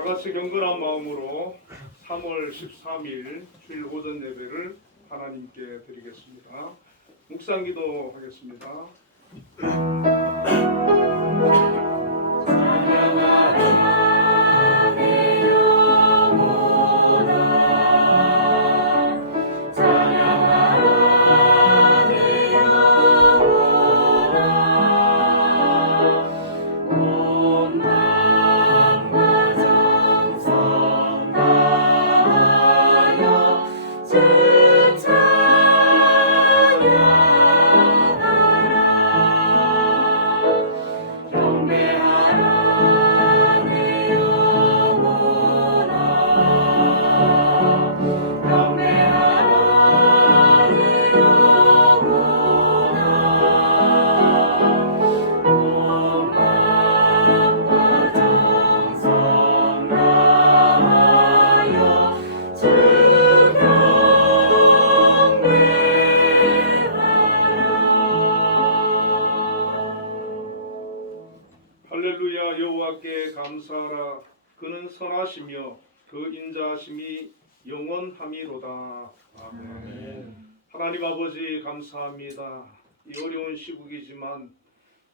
다 같이 경건한 마음으로 3월 13일 주일 오전 예배를 하나님께 드리겠습니다. 묵상기도 하겠습니다. 할렐루야. 여호와께 감사하라. 그는 선하시며 그 인자하심이 영원함이로다. 아멘. 하나님 아버지 감사합니다. 이 어려운 시국이지만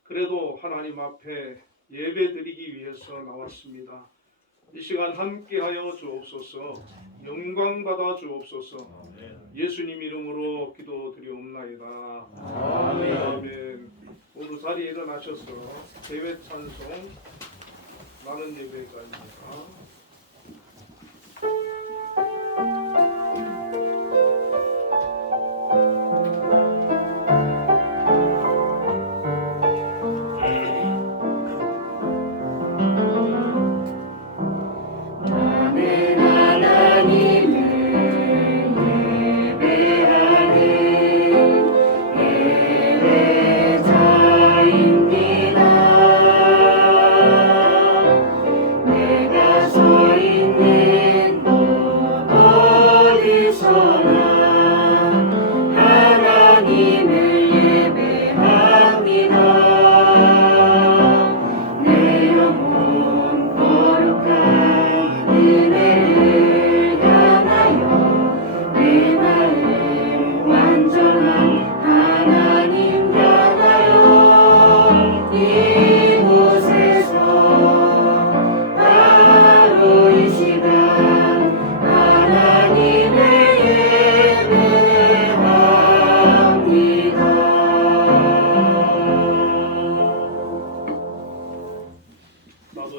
그래도 하나님 앞에 예배 드리기 위해서 나왔습니다. 이 시간 함께하여 주옵소서. 영광 받아 주옵소서. 예수님 이름으로 기도드리옵나이다. 아멘. 아멘. 모두 자리에 일어나셔서 대회 찬송 나는 예배가입니다.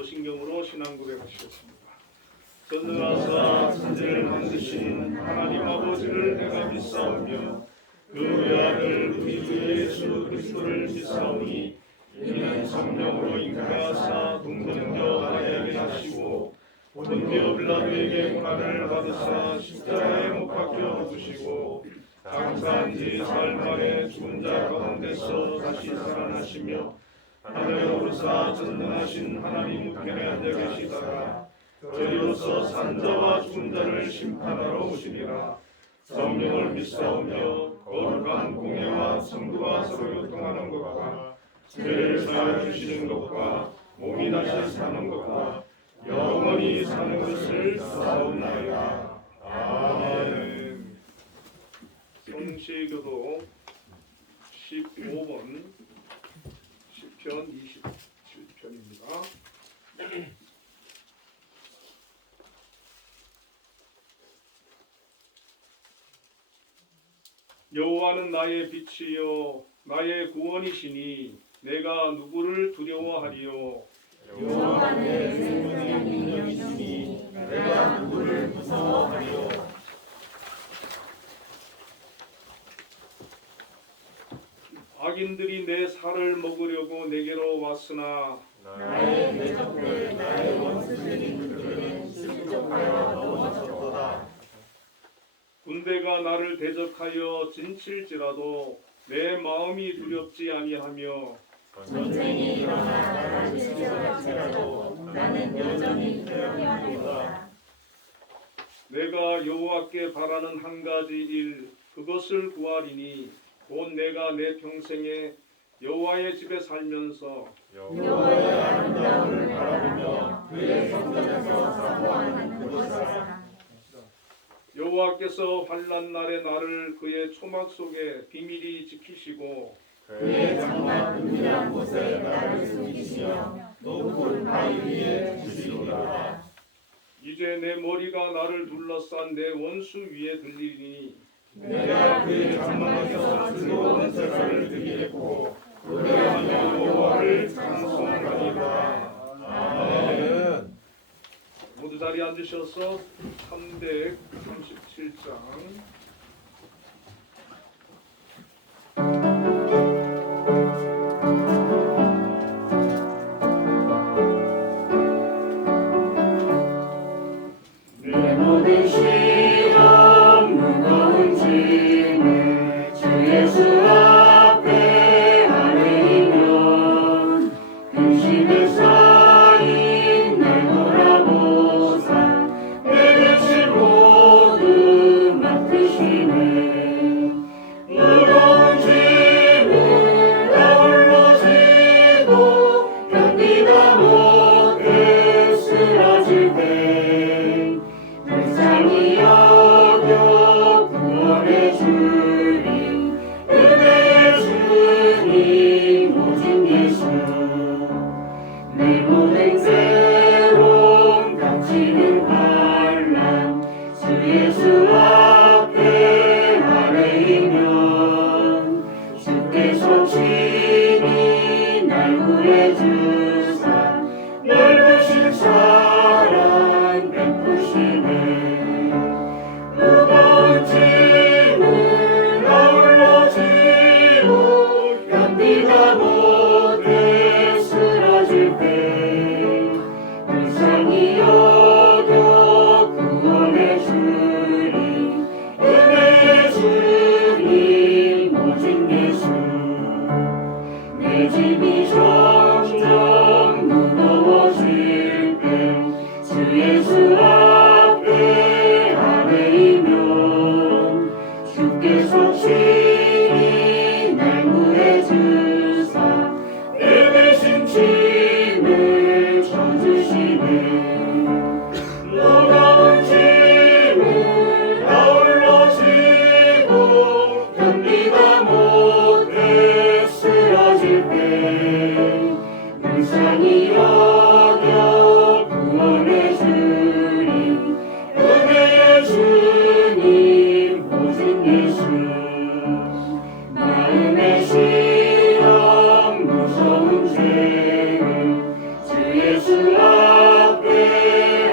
신경으로 신앙 고백하시겠습니다. 전능하사 천지를 만드신 하나님 아버지를 내가 믿사오며 그 외아들 우리 주 예수 그리스도를 믿사오니 이는 성령으로 잉태하사 동정녀 마리아에게 나시고 본디오 빌라도에게 고난을 받으사 십자가에 못 박혀 죽으시고 장사한 지 사흘 만에 죽은 자 가운데서 다시 살아나시며 하늘에 오르사 전능하신 하나님 우편에 앉아 계시다가 저희로서 산자와 죽은 자를 심판하러 오시리라. 성령을 믿사오며 거룩한 공예와 성도와 서로 교통하는 것과 죄를 사하여 주시는 것과 몸이 다시 사는 것과 영원히 사는 것을 사옵나이다. 아멘. 성시교도 15번 시편 27편입니다. 여호와는 나의 빛이요 나의 구원이시니 내가 누구를 두려워하리요. 여호와는 내 생명의 능력이시니 내가 누구를 무서워하리요. 악인들이 내 살을 먹으려고 내게로 왔으나 나의 대적들 나의 원수들인 그들은 실족하여 넘어졌도다. 군대가 나를 대적하여 진칠지라도 내 마음이 두렵지 아니하며 전쟁이 일어나 나를 치료할지라도 나는 여전히 두려워하리로다. 내가 여호와께 바라는 한 가지 일 그것을 구하리니 곧 내가 내 평생에 여호와의 집에 살면서 여호와의 아름다움을 바라며 그의 성전에서 주께서 환난 날에 나를 그의 초막 속에 비밀히 지키시고 그의 장막 은밀한 곳에 나를 숨기시며 높은 바위 위에 두시리로다. 이제 내 머리가 나를 둘러싼 내 원수 위에 들리니 내가 그의 장막에서 즐거운 제사를 드리겠고 노래하며 여호와를 찬송하리로다. 아멘. 모두 자리에 앉으셔서 337장 내 모든 시험 무거운 짐을 주 예수 앞에 아뢰이면 근심에 쌓인 날 돌아보사 내 몫을 모두 맡으시네. 무거운 짐을 아울러 지고 견디다 못해 쓰러질 때 불쌍히 여겨 구원해 주님 은혜의 주님 오직 예수. 내 모든 괴로움 닥치는 환난 주 예수 앞에 아뢰이면 주께서 친히 날 구해 주사 넓으신 사랑 베푸시네. 무거운 짐을 아울러 지고 견디다 못해 쓰러질 때 불쌍히 여겨 구원해 주님 은혜의 주님 오직 예수. 내 짐이 점점 무거워질 때 주 예수 앞에 아뢰이면 주께서 친히 날 구해 주사 내 대신 짐을 져주시네. 무거운 짐을 아울러 지고 견디다 못해 쓰러질 때 불쌍히 여겨 구원해 주님 은혜의 주님 오직 예수. 마음의 시험 무서운 죄를 주 예수 앞에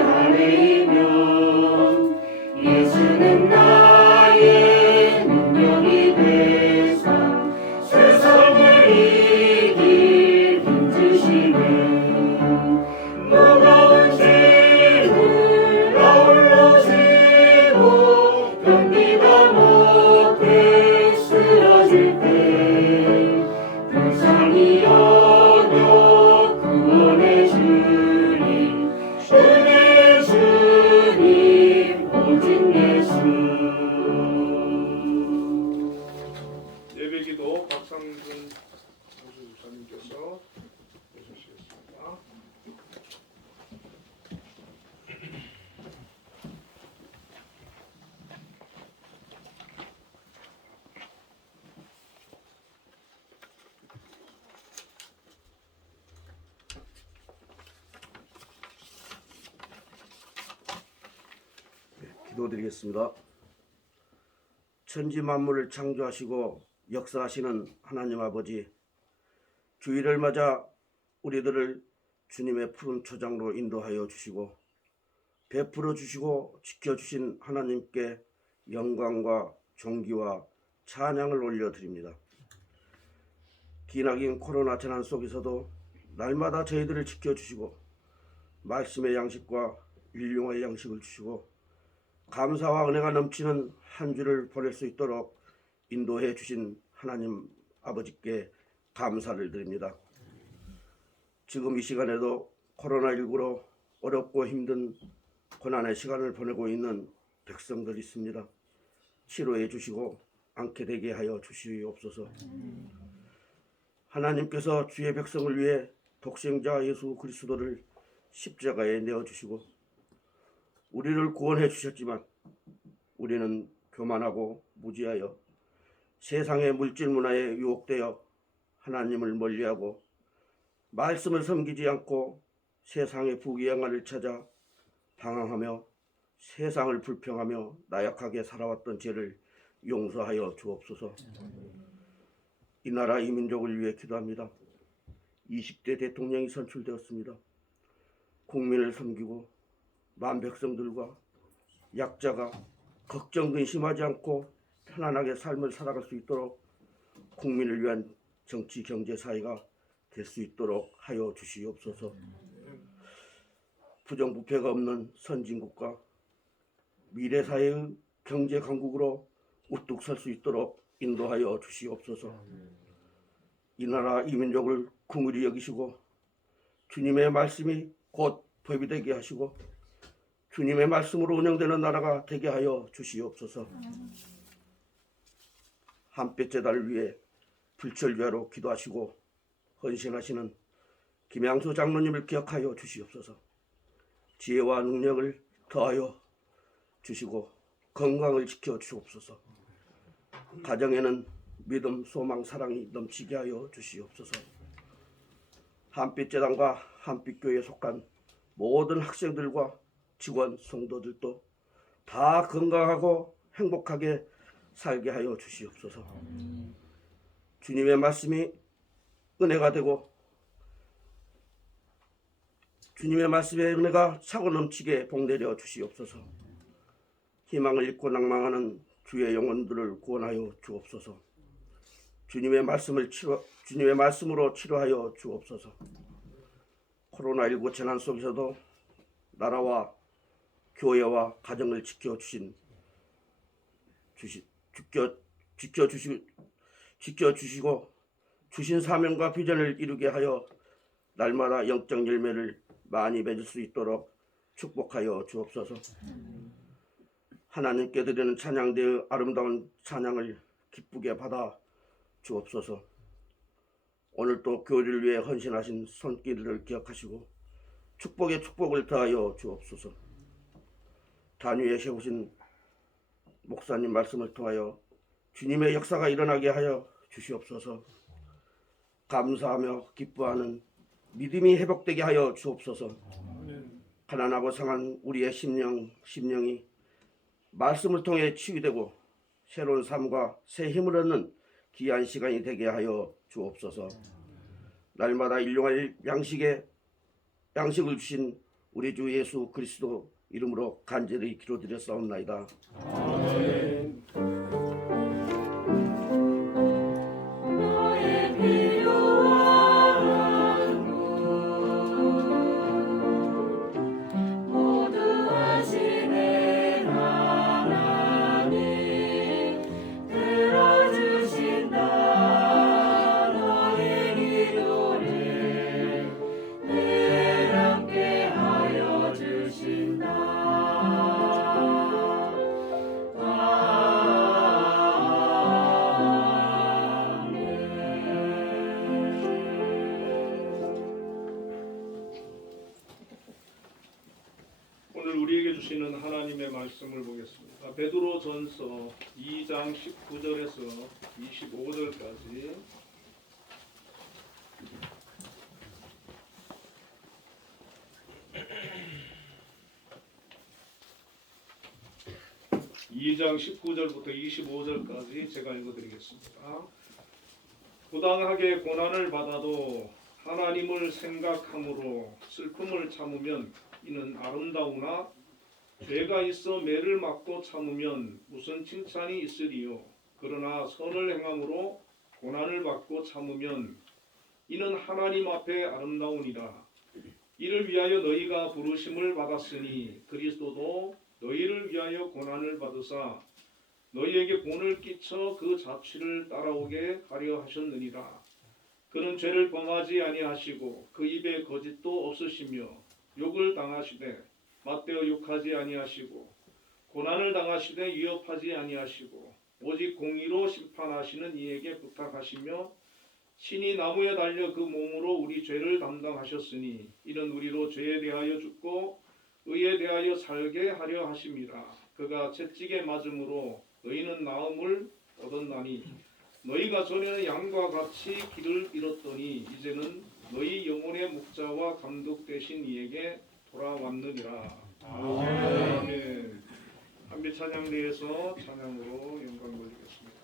아뢰이면 예수는 나의 능력이 되사 세상을 이길 힘 주시네. 무거운 짐을 아울러 지고 견디다 못해 쓰러질 때 불쌍히 여겨 구원해 주님 은혜의 주님 오직 예수. 예배기도 박상준 교수님께서 해주시겠습니다. 기도드리겠습니다. 천지 만물을 창조하시고 역사하시는 하나님 아버지, 주일을 맞아 우리들을 주님의 푸른 초장로 인도하여 주시고 베풀어 주시고 지켜주신 하나님께 영광과 존귀와 찬양을 올려드립니다. 기나긴 코로나 재난 속에서도 날마다 저희들을 지켜주시고 말씀의 양식과 일용할 양식을 주시고 감사와 은혜가 넘치는 한 주를 보낼 수 있도록 인도해 주신 하나님 아버지께 감사를 드립니다. 지금 이 시간에도 코로나19로 어렵고 힘든 고난의 시간을 보내고 있는 백성들이 있습니다. 치료해 주시고 않게 되게 하여 주시옵소서. 하나님께서 주의 백성을 위해 독생자 예수 그리스도를 십자가에 내어주시고 우리를 구원해 주셨지만 우리는 교만하고 무지하여 세상의 물질 문화에 유혹되어 하나님을 멀리하고 말씀을 섬기지 않고 세상의 부귀영화를 찾아 방황하며 세상을 불평하며 나약하게 살아왔던 죄를 용서하여 주옵소서. 이 나라 이 민족을 위해 기도합니다. 20대 대통령이 선출되었습니다. 국민을 섬기고 만 백성들과 약자가 걱정 근심하지 않고 편안하게 삶을 살아갈 수 있도록 국민을 위한 정치 경제 사회가 될 수 있도록 하여 주시옵소서. 부정부패가 없는 선진국가 미래 사회의 경제 강국으로 우뚝 설 수 있도록 인도하여 주시옵소서. 이 나라 이 민족을 긍휼히 여기시고 주님의 말씀이 곧 법이 되게 하시고 주님의 말씀으로 운영되는 나라가 되게 하여 주시옵소서. 한빛제단을 위해 불철주야로 기도하시고 헌신하시는 김양수 장로님을 기억하여 주시옵소서. 지혜와 능력을 더하여 주시고 건강을 지켜 주옵소서. 가정에는 믿음, 소망, 사랑이 넘치게 하여 주시옵소서. 한빛재단과 한빛교회에 속한 모든 학생들과 직원, 성도들도 다 건강하고 행복하게 살게 하여 주시옵소서. 주님의 말씀이 은혜가 되고 주님의 말씀의 은혜가 차고 넘치게 복내려 주시옵소서. 희망을 잃고 낭망하는 주의 영혼들을 구원하여 주옵소서. 주님의 말씀으로 치료하여 주옵소서. 코로나19 재난 속에서도 나라와 교회와 가정을 지켜주시고 주신 사명과 비전을 이루게 하여 날마다 영적 열매를 많이 맺을 수 있도록 축복하여 주옵소서. 하나님께 드리는 찬양대의 아름다운 찬양을 기쁘게 받아 주옵소서. 오늘도 교회를 위해 헌신하신 손길을 기억하시고 축복에 축복을 더하여 주옵소서. 단위에 세우신 목사님 말씀을 통하여 주님의 역사가 일어나게 하여 주시옵소서. 감사하며 기뻐하는 믿음이 회복되게 하여 주옵소서. 가난하고 상한 우리의 심령이 말씀을 통해 치유되고 새로운 삶과 새 힘을 얻는 귀한 시간이 되게 하여 주옵소서. 날마다 일용할 양식을 주신 우리 주 예수 그리스도 이름으로 간절히 기도드렸사옵나이다. 아멘. 나의 필요한 것 모두 하시네 하나님 들어주신다. 너의 기도를 늘 함께 하여 주신다. 오늘 우리에게 주시는 하나님의 말씀을 보겠습니다. 베드로전서 2장 19절에서 25절까지 2장 19절부터 25절까지 제가 읽어드리겠습니다. 부당하게 고난을 받아도 하나님을 생각함으로 슬픔을 참으면 이는 아름다우나 죄가 있어 매를 맞고 참으면 무슨 칭찬이 있으리요. 그러나 선을 행함으로 고난을 받고 참으면 이는 하나님 앞에 아름다우니라. 이를 위하여 너희가 부르심을 받았으니 그리스도도 너희를 위하여 고난을 받으사 너희에게 본을 끼쳐 그 자취를 따라오게 하려 하셨느니라. 그는 죄를 범하지 아니하시고 그 입에 거짓도 없으시며 욕을 당하시되 맞대어 욕하지 아니하시고 고난을 당하시되 위협하지 아니하시고 오직 공의로 심판하시는 이에게 부탁하시며 신이 나무에 달려 그 몸으로 우리 죄를 담당하셨으니 이는 우리로 죄에 대하여 죽고 의에 대하여 살게 하려 하심이라. 그가 채찍에 맞음으로 너희는 나음을 얻었나니 너희가 전에는 양과 같이 길을 잃었더니 이제는 너희 영혼의 목자와 감독 되신 이에게 돌아왔느니라. 아멘. 한빛 찬양대에서 찬양으로 영광 돌리겠습니다.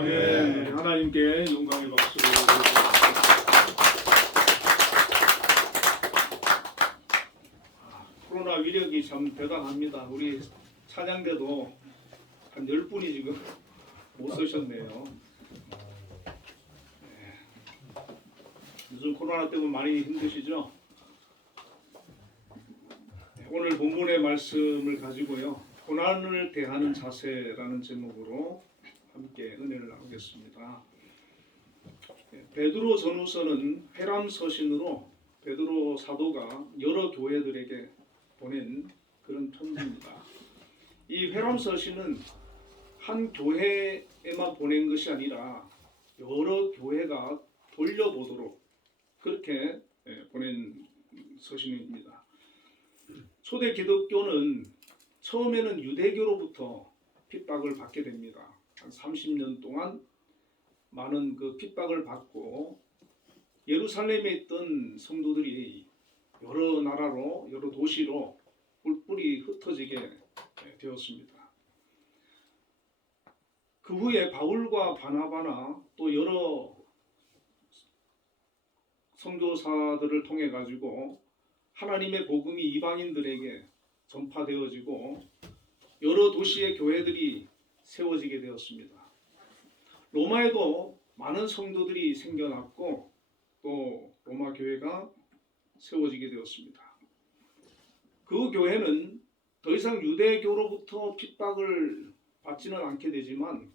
아멘. 하나님께 영광의 박수를 코로나 위력이 참 대단합니다. 우리 찬양대도 한 10분이 지금 못 서셨네요. 요즘 코로나 때문에 많이 힘드시죠? 오늘 본문의 말씀을 가지고요. 고난을 대하는 자세라는 제목으로 함께 은혜를 나누겠습니다. 베드로 전후서는 회람 서신으로 베드로 사도가 여러 교회들에게 보낸 그런 편지입니다. 이 회람 서신은 한 교회에만 보낸 것이 아니라 여러 교회가 돌려보도록 그렇게 보낸 서신입니다. 초대 기독교는 처음에는 유대교로부터 핍박을 받게 됩니다. 한 30년 동안 많은 그 핍박을 받고 예루살렘에 있던 성도들이 여러 나라로 여러 도시로 뿔뿔이 흩어지게 되었습니다. 그 후에 바울과 바나바나 또 여러 선교사들을 통해 가지고 하나님의 복음이 이방인들에게 전파되어지고 여러 도시의 교회들이 세워지게 되었습니다. 로마에도 많은 성도들이 생겨났고 또 로마 교회가 세워지게 되었습니다. 그 교회는 더 이상 유대교로부터 핍박을 받지는 않게 되지만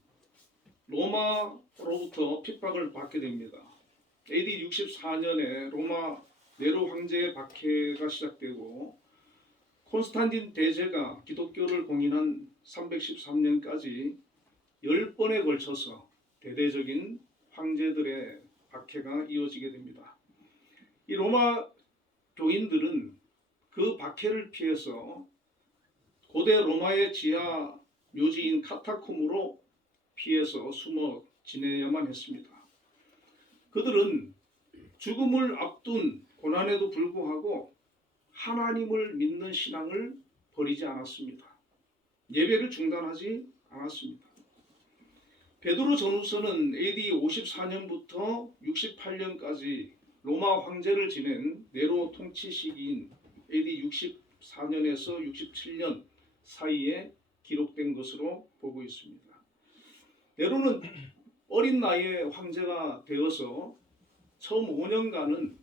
로마로부터 핍박을 받게 됩니다. AD 64년에 로마 네로 황제의 박해가 시작되고 콘스탄틴 대제가 기독교를 공인한 313년까지 10번에 걸쳐서 대대적인 황제들의 박해가 이어지게 됩니다. 이 로마 교인들은 그 박해를 피해서 고대 로마의 지하 묘지인 카타콤으로 피해서 숨어 지내야만 했습니다. 그들은 죽음을 앞둔 고난에도 불구하고 하나님을 믿는 신앙을 버리지 않았습니다. 예배를 중단하지 않았습니다. 베드로 전후서는 AD 54년부터 68년까지 로마 황제를 지낸 네로 통치 시기인 AD 64년에서 67년 사이에 기록된 것으로 보고 있습니다. 네로는 어린 나이에 황제가 되어서 처음 5년간은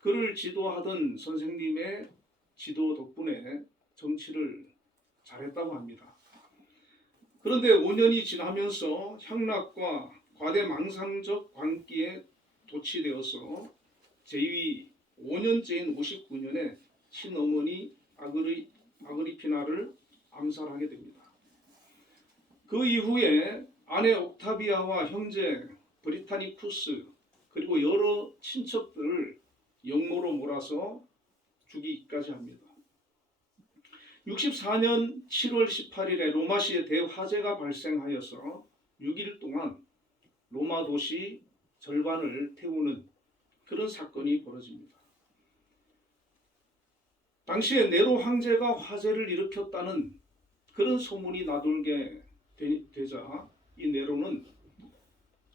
그를 지도하던 선생님의 지도 덕분에 정치를 잘했다고 합니다. 그런데 5년이 지나면서 향락과 과대망상적 광기에 도취되어서 재위 5년째인 59년에 친어머니 아그리피나를 암살하게 됩니다. 그 이후에 아내 옥타비아와 형제 브리타니쿠스 그리고 여러 친척들을 영모로 몰아서 죽이기까지 합니다. 64년 7월 18일에 로마시에 대화재가 발생하여서 6일 동안 로마 도시 절반을 태우는 그런 사건이 벌어집니다. 당시에 네로 황제가 화재를 일으켰다는 그런 소문이 나돌게 되자 이 네로는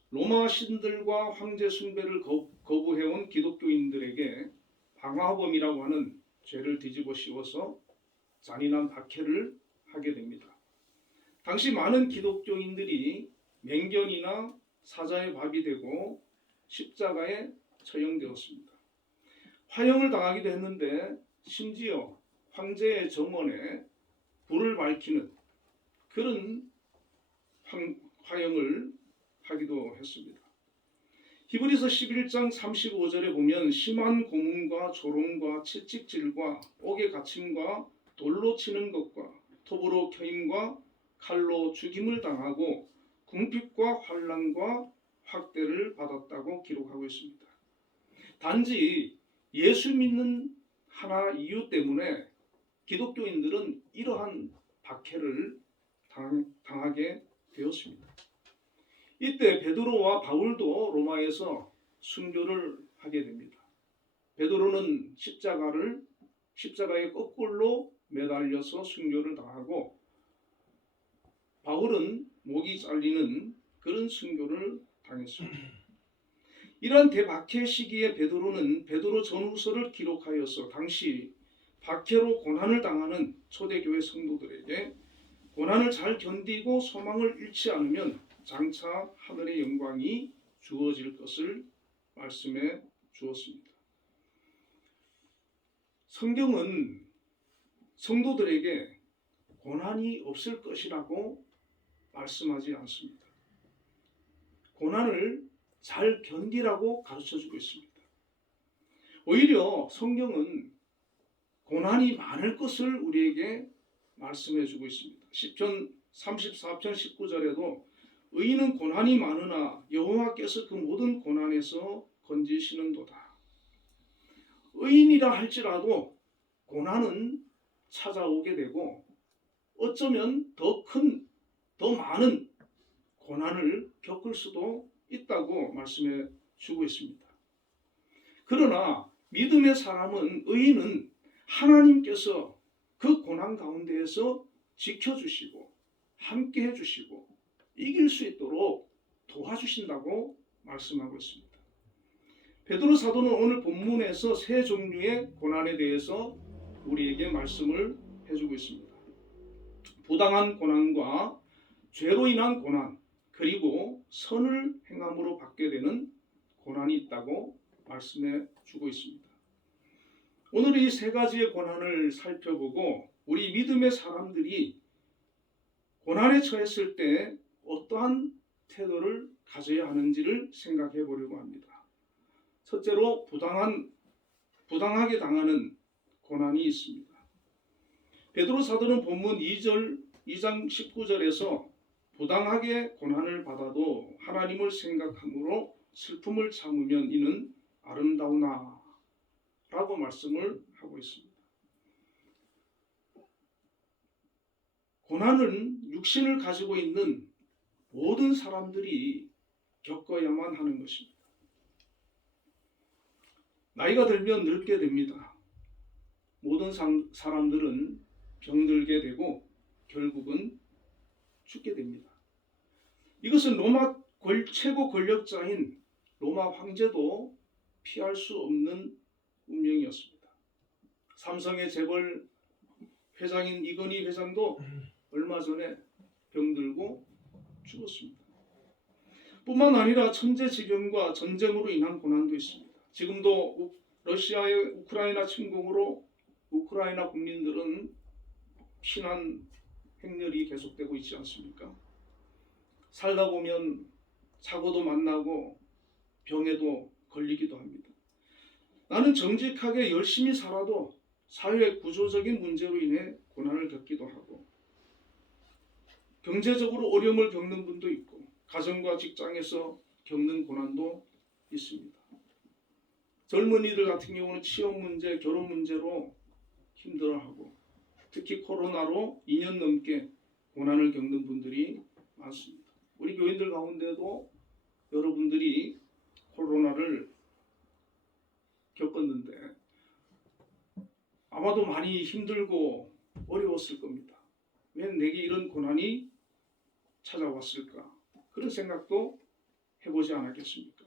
로마 신들과 황제 숭배를 거부해온 기독교인들에게 방화범이라고 하는 죄를 뒤집어 씌워서 잔인한 박해를 하게 됩니다. 당시 많은 기독교인들이 맹견이나 사자의 밥이 되고 십자가에 처형되었습니다. 화형을 당하기도 했는데 심지어 황제의 정원에 불을 밝히는 그런 화형을 하기도 했습니다. 히브리서 11장 35절에 보면 심한 고문과 조롱과 채찍질과 옥에 갇힘과 돌로 치는 것과 톱으로 켜임과 칼로 죽임을 당하고 궁핍과 환난과 학대를 받았다고 기록하고 있습니다. 단지 예수 믿는 하나 이유 때문에 기독교인들은 이러한 박해를 당하게 되었습니다. 이때 베드로와 바울도 로마에서 순교를 하게 됩니다. 베드로는 십자가에 거꾸로 매달려서 순교를 당하고 바울은 목이 잘리는 그런 순교를 당했습니다. 이러한 대박해 시기에 베드로는 베드로 전후서를 기록하여서 당시 박해로 고난을 당하는 초대교회 성도들에게 고난을 잘 견디고 소망을 잃지 않으면 장차 하늘의 영광이 주어질 것을 말씀해 주었습니다. 성경은 성도들에게 고난이 없을 것이라고 말씀하지 않습니다. 고난을 잘 견디라고 가르쳐주고 있습니다. 오히려 성경은 고난이 많을 것을 우리에게 말씀해주고 있습니다. 시편 34편 19절에도 의인은 고난이 많으나 여호와께서 그 모든 고난에서 건지시는도다. 의인이라 할지라도 고난은 찾아오게 되고 어쩌면 더 많은 고난을 겪을 수도 있다고 말씀해 주고 있습니다. 그러나 믿음의 사람은 의인은 하나님께서 그 고난 가운데에서 지켜주시고 함께 해주시고 이길 수 있도록 도와주신다고 말씀하고 있습니다. 베드로 사도는 오늘 본문에서 세 종류의 고난에 대해서 우리에게 말씀을 해주고 있습니다. 부당한 고난과 죄로 인한 고난 그리고 선을 행함으로 받게 되는 고난이 있다고 말씀해 주고 있습니다. 오늘 이 세 가지의 고난을 살펴보고 우리 믿음의 사람들이 고난에 처했을 때 어떠한 태도를 가져야 하는지를 생각해 보려고 합니다. 첫째로 부당하게 당하는 고난이 있습니다. 베드로 사도는 본문 2장 19절에서 부당하게 고난을 받아도 하나님을 생각함으로 슬픔을 참으면 이는 아름다우나 라고 말씀을 하고 있습니다. 고난은 육신을 가지고 있는 모든 사람들이 겪어야만 하는 것입니다. 나이가 들면 늙게 됩니다. 모든 사람들은 병들게 되고 결국은 죽게 됩니다. 이것은 로마 최고 권력자인 로마 황제도 피할 수 없는 운명이었습니다. 삼성의 재벌 회장인 이건희 회장도 얼마 전에 병들고 죽었습니다. 뿐만 아니라 천재지변과 전쟁으로 인한 고난도 있습니다. 지금도 러시아의 우크라이나 침공으로 우크라이나 국민들은 피난 행렬이 계속되고 있지 않습니까? 살다 보면 사고도 만나고 병에도 걸리기도 합니다. 나는 정직하게 열심히 살아도 사회 구조적인 문제로 인해 고난을 겪기도 하고 경제적으로 어려움을 겪는 분도 있고 가정과 직장에서 겪는 고난도 있습니다. 젊은이들 같은 경우는 취업 문제, 결혼 문제로 힘들어하고 특히 코로나로 2년 넘게 고난을 겪는 분들이 많습니다. 우리 교인들 가운데도 여러분들이 코로나를 겪었는데 아마도 많이 힘들고 어려웠을 겁니다. 왜 내게 이런 고난이 찾아왔을까? 그런 생각도 해보지 않았겠습니까?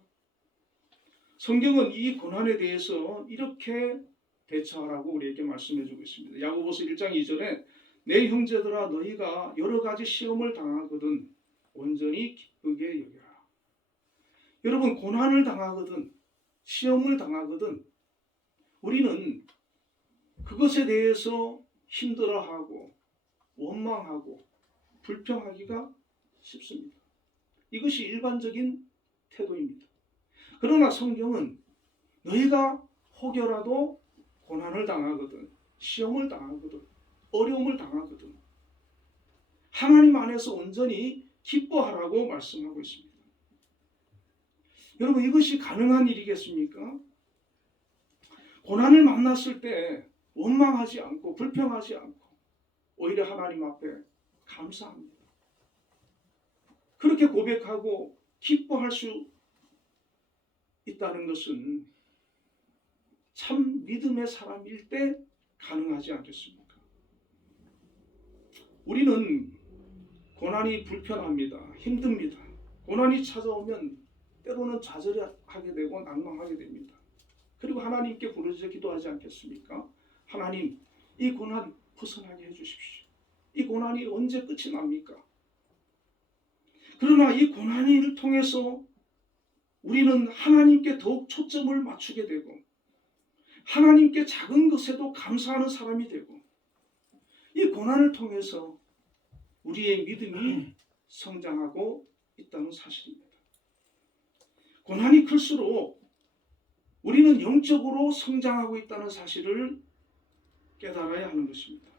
성경은 이 고난에 대해서 이렇게 대처하라고 우리에게 말씀해주고 있습니다. 야고보서 1장 2절에 내 형제들아 너희가 여러 가지 시험을 당하거든 온전히 기쁘게 여겨라. 여러분 고난을 당하거든 시험을 당하거든 우리는 그것에 대해서 힘들어하고 원망하고 불평하기가 쉽습니다. 이것이 일반적인 태도입니다. 그러나 성경은 너희가 혹여라도 고난을 당하거든 시험을 당하거든 어려움을 당하거든 하나님 안에서 온전히 기뻐하라고 말씀하고 있습니다. 여러분 이것이 가능한 일이겠습니까? 고난을 만났을 때 원망하지 않고 불평하지 않고 오히려 하나님 앞에 감사합니다. 그렇게 고백하고 기뻐할 수 있다는 것은 참 믿음의 사람일 때 가능하지 않겠습니까? 우리는 고난이 불편합니다. 힘듭니다. 고난이 찾아오면 때로는 좌절하게 되고 낭망하게 됩니다. 그리고 하나님께 부르짖어 기도하지 않겠습니까? 하나님, 이 고난 벗어나게 해주십시오. 이 고난이 언제 끝이 납니까? 그러나 이 고난을 통해서 우리는 하나님께 더욱 초점을 맞추게 되고 하나님께 작은 것에도 감사하는 사람이 되고 이 고난을 통해서 우리의 믿음이 성장하고 있다는 사실입니다. 고난이 클수록 우리는 영적으로 성장하고 있다는 사실을 깨달아야 하는 것입니다.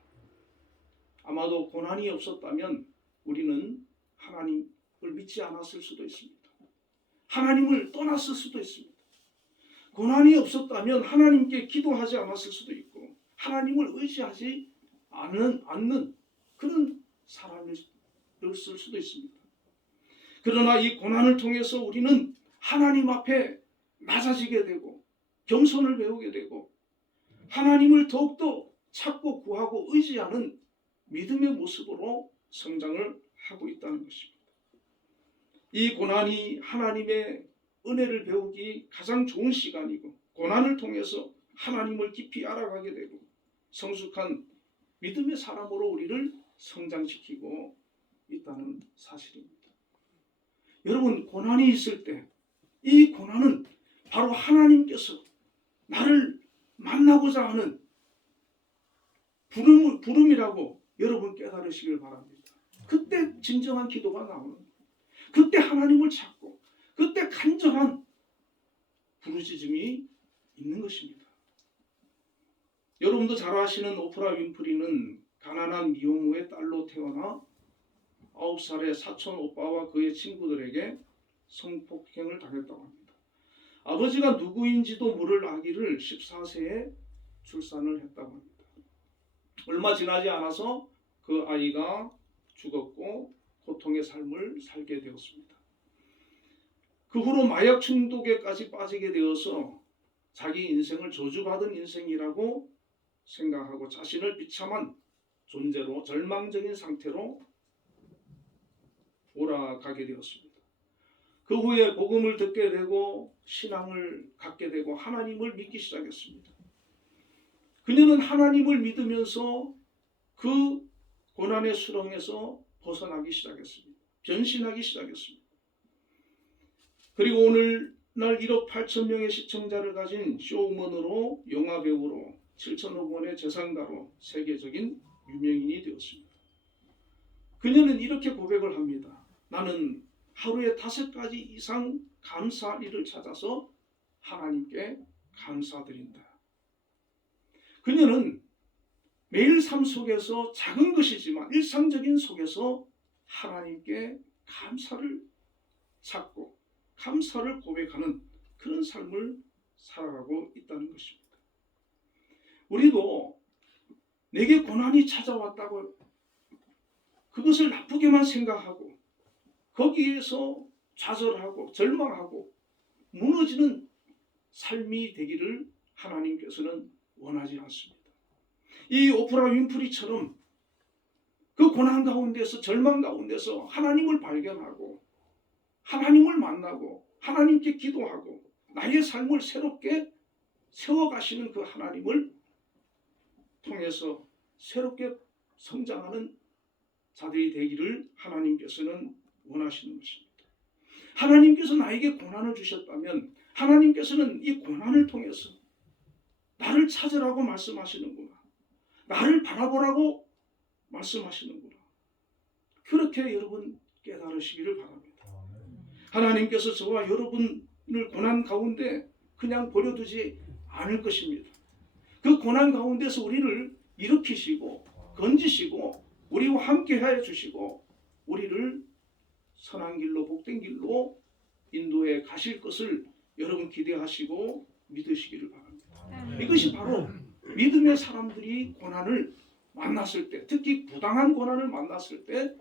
아마도 고난이 없었다면 우리는 하나님을 믿지 않았을 수도 있습니다. 하나님을 떠났을 수도 있습니다. 고난이 없었다면 하나님께 기도하지 않았을 수도 있고 하나님을 의지하지 않는 그런 사람이었을 수도 있습니다. 그러나 이 고난을 통해서 우리는 하나님 앞에 낮아지게 되고 겸손을 배우게 되고 하나님을 더욱더 찾고 구하고 의지하는 믿음의 모습으로 성장을 하고 있다는 것입니다. 이 고난이 하나님의 은혜를 배우기 가장 좋은 시간이고 고난을 통해서 하나님을 깊이 알아가게 되고 성숙한 믿음의 사람으로 우리를 성장시키고 있다는 사실입니다. 여러분 고난이 있을 때 이 고난은 바로 하나님께서 나를 만나고자 하는 부름이라고 여러분 깨달으시길 바랍니다. 그때 진정한 기도가 나오는 거예요. 그때 하나님을 찾고 그때 간절한 부르짖음이 있는 것입니다. 여러분도 잘 아시는 오프라 윈프리는 가난한 미혼모의 딸로 태어나 9살의 사촌 오빠와 그의 친구들에게 성폭행을 당했다고 합니다. 아버지가 누구인지도 모를 아기를 14세에 출산을 했다고 합니다. 얼마 지나지 않아서 그 아이가 죽었고 고통의 삶을 살게 되었습니다. 그 후로 마약 중독에까지 빠지게 되어서 자기 인생을 저주받은 인생이라고 생각하고 자신을 비참한 존재로 절망적인 상태로 몰아가게 되었습니다. 그 후에 복음을 듣게 되고 신앙을 갖게 되고 하나님을 믿기 시작했습니다. 그녀는 하나님을 믿으면서 그 고난의 수렁에서 벗어나기 시작했습니다. 변신하기 시작했습니다. 그리고 오늘날 1억 8천 명의 시청자를 가진 쇼우먼으로, 영화배우로, 7천억 원의 재산가로 세계적인 유명인이 되었습니다. 그녀는 이렇게 고백을 합니다. 나는 하루에 5가지 이상 감사할 일을 찾아서 하나님께 감사드린다. 그녀는 매일 삶 속에서 작은 것이지만 일상적인 속에서 하나님께 감사를 찾고 감사를 고백하는 그런 삶을 살아가고 있다는 것입니다. 우리도 내게 고난이 찾아왔다고 그것을 나쁘게만 생각하고 거기에서 좌절하고 절망하고 무너지는 삶이 되기를 하나님께서는 원하지 않습니다. 이 오프라 윈프리처럼 그 고난 가운데서 절망 가운데서 하나님을 발견하고 하나님을 만나고 하나님께 기도하고 나의 삶을 새롭게 세워가시는 그 하나님을 통해서 새롭게 성장하는 자들이 되기를 하나님께서는 원하시는 것입니다. 하나님께서 나에게 고난을 주셨다면 하나님께서는 이 고난을 통해서 나를 찾으라고 말씀하시는구나. 나를 바라보라고 말씀하시는구나. 그렇게 여러분 깨달으시기를 바랍니다. 하나님께서 저와 여러분을 고난 가운데 그냥 버려두지 않을 것입니다. 그 고난 가운데서 우리를 일으키시고 건지시고 우리와 함께 해 주시고 우리를 선한 길로 복된 길로 인도해 가실 것을 여러분 기대하시고 믿으시기를 바랍니다. 이것이 바로 믿음의 사람들이 고난을 만났을 때, 특히 부당한 고난을 만났을 때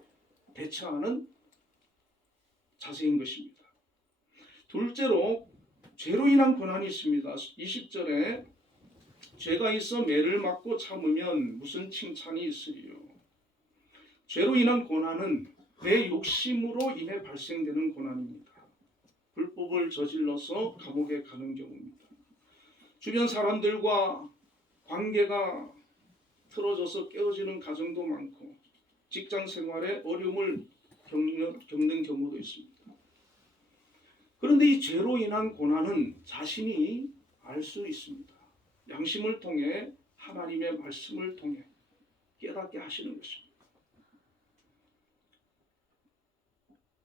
대처하는 자세인 것입니다. 둘째로 죄로 인한 고난이 있습니다. 20절에 죄가 있어 매를 맞고 참으면 무슨 칭찬이 있으리요. 죄로 인한 고난은 내 욕심으로 인해 발생되는 고난입니다. 불법을 저질러서 감옥에 가는 경우입니다. 주변 사람들과 관계가 틀어져서 깨어지는 가정도 많고 직장 생활에 어려움을 겪는 경우도 있습니다. 그런데 이 죄로 인한 고난은 자신이 알 수 있습니다. 양심을 통해 하나님의 말씀을 통해 깨닫게 하시는 것입니다.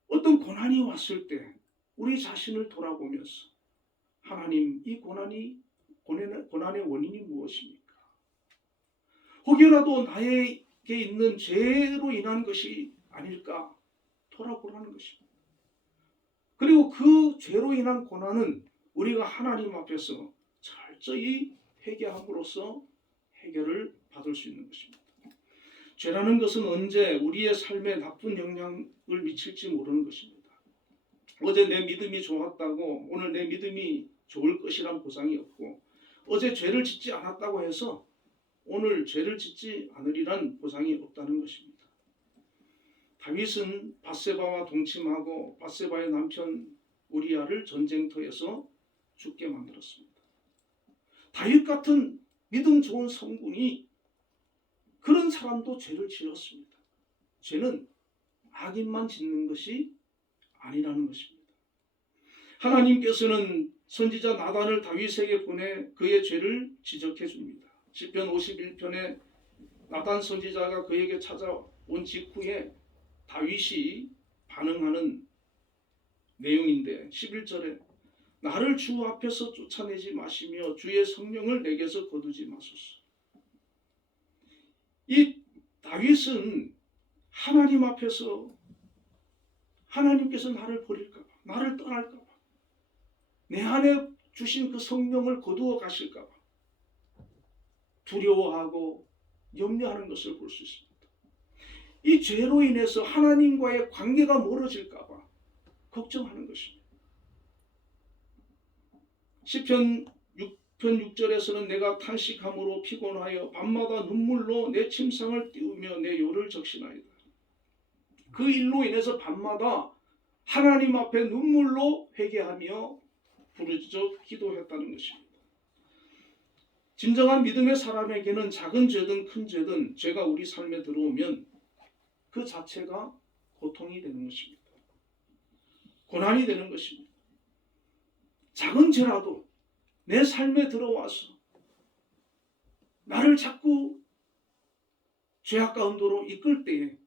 어떤 고난이 왔을 때 우리 자신을 돌아보면서 하나님, 이 고난의 원인이 무엇입니까? 혹여라도 나에게 있는 죄로 인한 것이 아닐까 돌아보라는 것입니다. 그리고 그 죄로 인한 고난은 우리가 하나님 앞에서 철저히 회개함으로써 해결을 받을 수 있는 것입니다. 죄라는 것은 언제 우리의 삶에 나쁜 영향을 미칠지 모르는 것입니다. 어제 내 믿음이 좋았다고 오늘 내 믿음이 좋을 것이란 보장이 없고 어제 죄를 짓지 않았다고 해서 오늘 죄를 짓지 않으리란 보장이 없다는 것입니다. 다윗은 밧세바와 동침하고 밧세바의 남편 우리아를 전쟁터에서 죽게 만들었습니다. 다윗 같은 믿음 좋은 성군이 그런 사람도 죄를 지었습니다. 죄는 악인만 짓는 것이 아니라는 것입니다. 하나님께서는 선지자 나단을 다윗에게 보내 그의 죄를 지적해 줍니다. 시편 51편에 나단 선지자가 그에게 찾아온 직후에 다윗이 반응하는 내용인데 11절에 나를 주 앞에서 쫓아내지 마시며 주의 성령을 내게서 거두지 마소서. 이 다윗은 하나님 앞에서 하나님께서 나를 버릴까 봐, 나를 떠날까 봐, 내 안에 주신 그 성령을 거두어 가실까 봐 두려워하고 염려하는 것을 볼 수 있습니다. 이 죄로 인해서 하나님과의 관계가 멀어질까 봐 걱정하는 것입니다. 시편 편 6절에서는 내가 탄식함으로 피곤하여 밤마다 눈물로 내 침상을 띄우며 내 요를 적시나이다. 그 일로 인해서 밤마다 하나님 앞에 눈물로 회개하며 부르짖어 기도했다는 것입니다. 진정한 믿음의 사람에게는 작은 죄든 큰 죄든 죄가 우리 삶에 들어오면 그 자체가 고통이 되는 것입니다. 고난이 되는 것입니다. 작은 죄라도 내 삶에 들어와서 나를 자꾸 죄악 가운데로 이끌 때에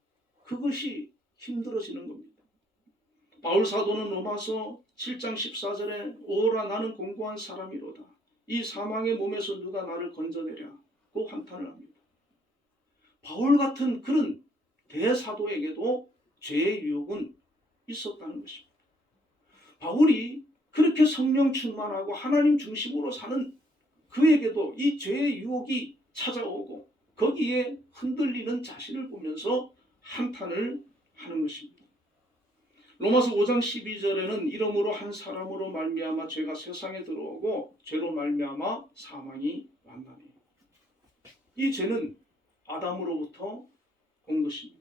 그것이 힘들어지는 겁니다. 바울 사도는 로마서 7장 14절에 오라 나는 공고한 사람이로다. 이 사망의 몸에서 누가 나를 건져내랴고 한탄을 합니다. 바울 같은 그런 대사도에게도 죄의 유혹은 있었다는 것입니다. 바울이 그렇게 성령 충만하고 하나님 중심으로 사는 그에게도 이 죄의 유혹이 찾아오고 거기에 흔들리는 자신을 보면서 한탄을 하는 것입니다. 로마서 5장 12절에는 이러므로 한 사람으로 말미암아 죄가 세상에 들어오고 죄로 말미암아 사망이 왔나니. 이 죄는 아담으로부터 온 것입니다.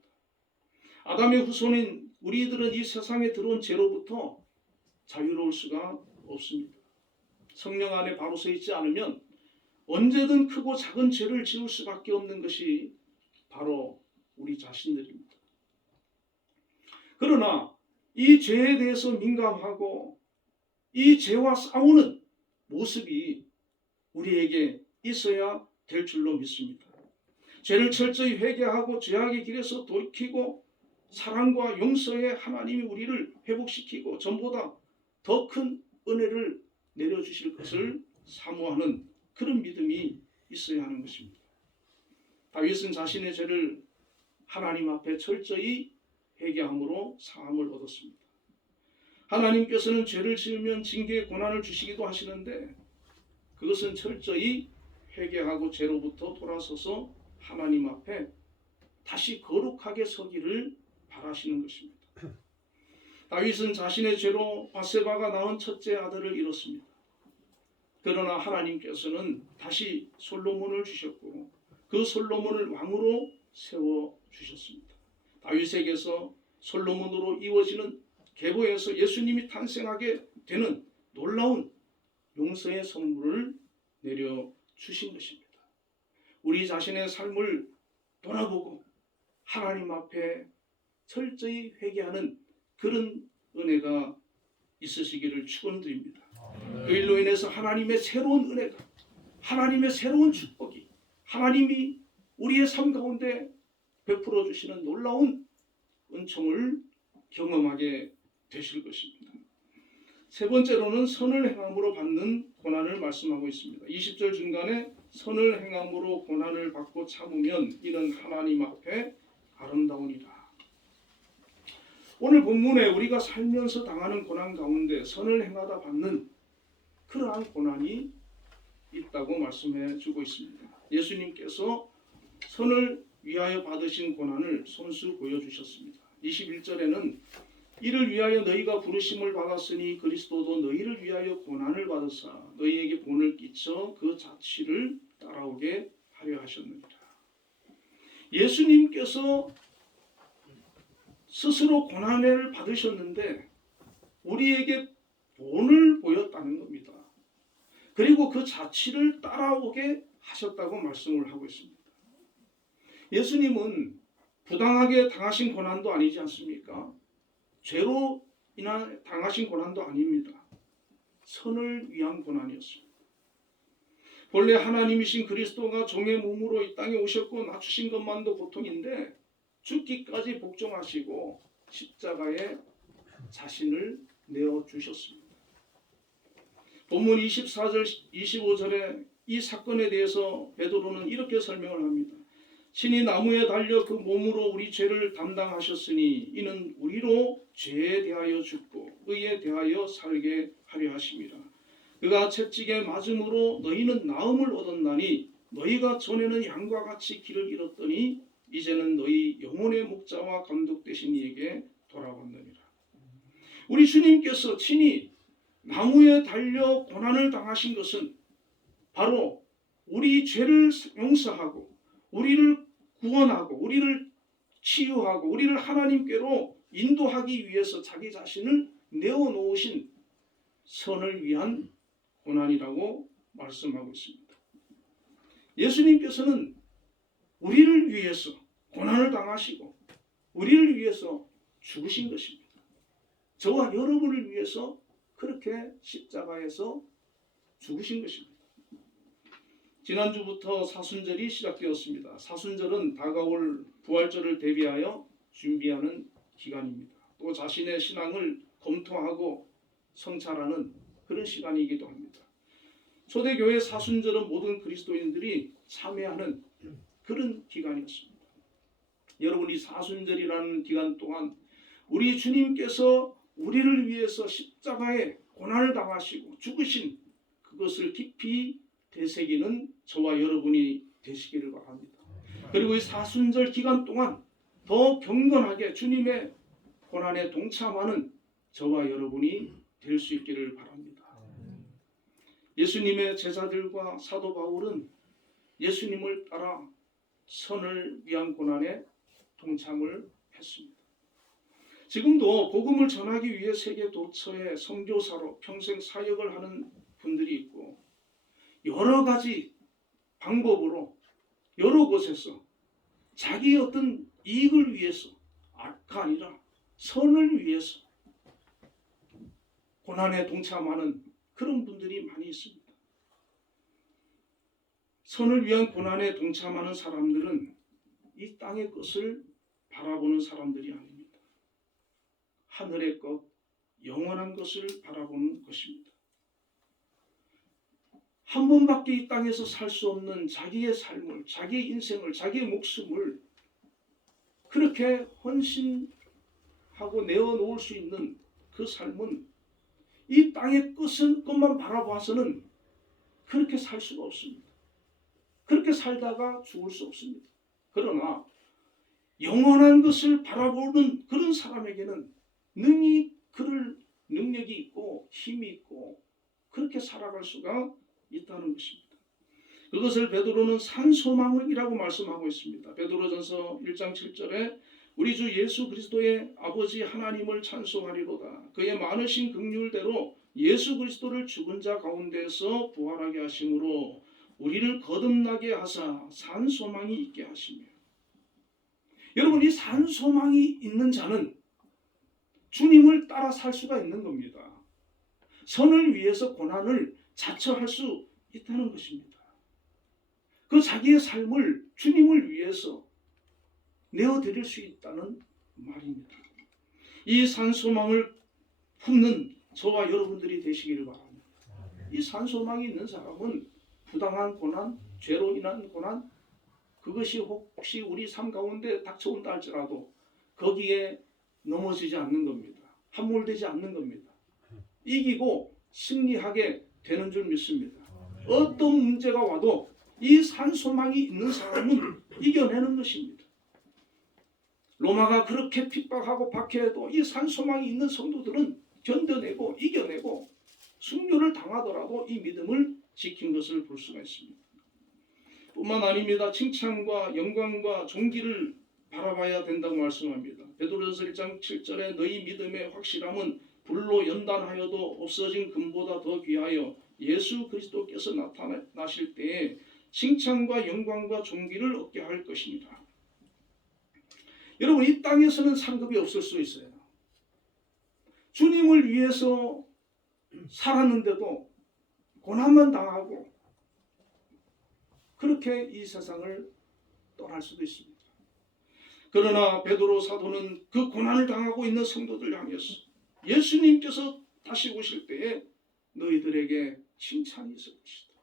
아담의 후손인 우리들은 이 세상에 들어온 죄로부터 자유로울 수가 없습니다. 성령 안에 바로 서 있지 않으면 언제든 크고 작은 죄를 지을 수밖에 없는 것이 바로 우리 자신들입니다. 그러나 이 죄에 대해서 민감하고 이 죄와 싸우는 모습이 우리에게 있어야 될 줄로 믿습니다. 죄를 철저히 회개하고 죄악의 길에서 돌이키고 사랑과 용서의 하나님이 우리를 회복시키고 전보다 더 큰 은혜를 내려주실 것을 사모하는 그런 믿음이 있어야 하는 것입니다. 다윗은 자신의 죄를 하나님 앞에 철저히 회개함으로 사함을 얻었습니다. 하나님께서는 죄를 지으면 징계의 고난을 주시기도 하시는데 그것은 철저히 회개하고 죄로부터 돌아서서 하나님 앞에 다시 거룩하게 서기를 바라시는 것입니다. 다윗은 자신의 죄로 바세바가 낳은 첫째 아들을 잃었습니다. 그러나 하나님께서는 다시 솔로몬을 주셨고 그 솔로몬을 왕으로 세워주셨습니다. 다윗에게서 솔로몬으로 이루어지는 계보에서 예수님이 탄생하게 되는 놀라운 용서의 선물을 내려주신 것입니다. 우리 자신의 삶을 돌아보고 하나님 앞에 철저히 회개하는 그런 은혜가 있으시기를 축원드립니다. 그 일로 인해서 하나님의 새로운 은혜가, 하나님의 새로운 축복이, 하나님이 우리의 삶 가운데 베풀어 주시는 놀라운 은총을 경험하게 되실 것입니다. 세 번째로는 선을 행함으로 받는 고난을 말씀하고 있습니다. 20절 중간에 선을 행함으로 고난을 받고 참으면 이는 하나님 앞에 아름다우니라. 오늘 본문에 우리가 살면서 당하는 고난 가운데 선을 행하다 받는 그러한 고난이 있다고 말씀해 주고 있습니다. 예수님께서 선을 위하여 받으신 고난을 손수 보여주셨습니다. 21절에는 이를 위하여 너희가 부르심을 받았으니 그리스도도 너희를 위하여 고난을 받으사 너희에게 본을 끼쳐 그 자취를 따라오게 하려 하셨느니라. 예수님께서 스스로 고난을 받으셨는데 우리에게 본을 보였다는 겁니다. 그리고 그 자취를 따라오게 하셨다고 말씀을 하고 있습니다. 예수님은 부당하게 당하신 고난도 아니지 않습니까? 죄로 인한 당하신 고난도 아닙니다. 선을 위한 고난이었습니다. 본래 하나님이신 그리스도가 종의 몸으로 이 땅에 오셨고 낮추신 것만도 고통인데 죽기까지 복종하시고 십자가에 자신을 내어주셨습니다. 본문 24절 25절에 이 사건에 대해서 베드로는 이렇게 설명을 합니다. 신이 나무에 달려 그 몸으로 우리 죄를 담당하셨으니 이는 우리로 죄에 대하여 죽고 의에 대하여 살게 하려 하심이라. 그가 채찍에 맞음으로 너희는 나음을 얻었나니 너희가 전에는 양과 같이 길을 잃었더니 이제는 너희 영혼의 목자와 감독 되신 이에게 돌아왔느니라. 우리 주님께서 친히 나무에 달려 고난을 당하신 것은 바로 우리 죄를 용서하고 우리를 구원하고 우리를 치유하고 우리를 하나님께로 인도하기 위해서 자기 자신을 내어놓으신 선을 위한 고난이라고 말씀하고 있습니다. 예수님께서는 우리를 위해서 고난을 당하시고 우리를 위해서 죽으신 것입니다. 저와 여러분을 위해서 그렇게 십자가에서 죽으신 것입니다. 지난주부터 사순절이 시작되었습니다. 사순절은 다가올 부활절을 대비하여 준비하는 기간입니다. 또 자신의 신앙을 검토하고 성찰하는 그런 시간이기도 합니다. 초대교회 사순절은 모든 그리스도인들이 참여하는 그런 기간이었습니다. 여러분, 이 사순절이라는 기간 동안 우리 주님께서 우리를 위해서 십자가에 고난을 당하시고 죽으신 그것을 깊이 되새기는 저와 여러분이 되시기를 바랍니다. 그리고 이 사순절 기간 동안 더 경건하게 주님의 고난에 동참하는 저와 여러분이 될 수 있기를 바랍니다. 예수님의 제자들과 사도 바울은 예수님을 따라 선을 위한 고난에 동참을 했습니다. 지금도 복음을 전하기 위해 세계 도처에 선교사로 평생 사역을 하는 분들이 있고 여러 가지 방법으로 여러 곳에서 자기의 어떤 이익을 위해서 악가 아니라 선을 위해서 고난에 동참하는 그런 분들이 많이 있습니다. 선을 위한 고난에 동참하는 사람들은 이 땅의 것을 바라보는 사람들이 아닙니다. 하늘의 것, 영원한 것을 바라보는 것입니다. 한 번밖에 이 땅에서 살 수 없는 자기의 삶을, 자기의 인생을, 자기의 목숨을 그렇게 헌신하고 내어놓을 수 있는 그 삶은 이 땅의 것만 바라봐서는 그렇게 살 수가 없습니다. 그렇게 살다가 죽을 수 없습니다. 그러나 영원한 것을 바라보는 그런 사람에게는 능히 그럴 능력이 있고 힘이 있고 그렇게 살아갈 수가 있다는 것입니다. 그것을 베드로는 산소망이라고 말씀하고 있습니다. 베드로전서 1장 7절에 우리 주 예수 그리스도의 아버지 하나님을 찬송하리로다. 그의 많으신 긍휼대로 예수 그리스도를 죽은 자 가운데서 부활하게 하심으로 우리를 거듭나게 하사 산소망이 있게 하시며. 여러분, 이 산소망이 있는 자는 주님을 따라 살 수가 있는 겁니다. 선을 위해서 고난을 자처할 수 있다는 것입니다. 그 자기의 삶을 주님을 위해서 내어드릴 수 있다는 말입니다. 이 산소망을 품는 저와 여러분들이 되시기를 바랍니다. 이 산소망이 있는 사람은 부당한 고난, 죄로 인한 고난, 그것이 혹시 우리 삶 가운데 닥쳐온다 할지라도 거기에 넘어지지 않는 겁니다. 함몰되지 않는 겁니다. 이기고 승리하게 되는 줄 믿습니다. 어떤 문제가 와도 이 산소망이 있는 사람은 이겨내는 것입니다. 로마가 그렇게 핍박하고 박해해도 이 산소망이 있는 성도들은 견뎌내고 이겨내고 승리를 당하더라도 이 믿음을 지킨 것을 볼 수가 있습니다. 뿐만 아닙니다. 칭찬과 영광과 존귀를 바라봐야 된다고 말씀합니다. 베드로전서 1장 7절에 너희 믿음의 확실함은 불로 연단하여도 없어진 금보다 더 귀하여 예수 그리스도께서 나타나실 때에 칭찬과 영광과 존귀를 얻게 할 것입니다. 여러분, 이 땅에서는 상급이 없을 수 있어요. 주님을 위해서 살았는데도 고난만 당하고 그렇게 이 세상을 떠날 수도 있습니다. 그러나 베드로 사도는 그 고난을 당하고 있는 성도들 향해서 예수님께서 다시 오실 때에 너희들에게 칭찬이 있을 것이다.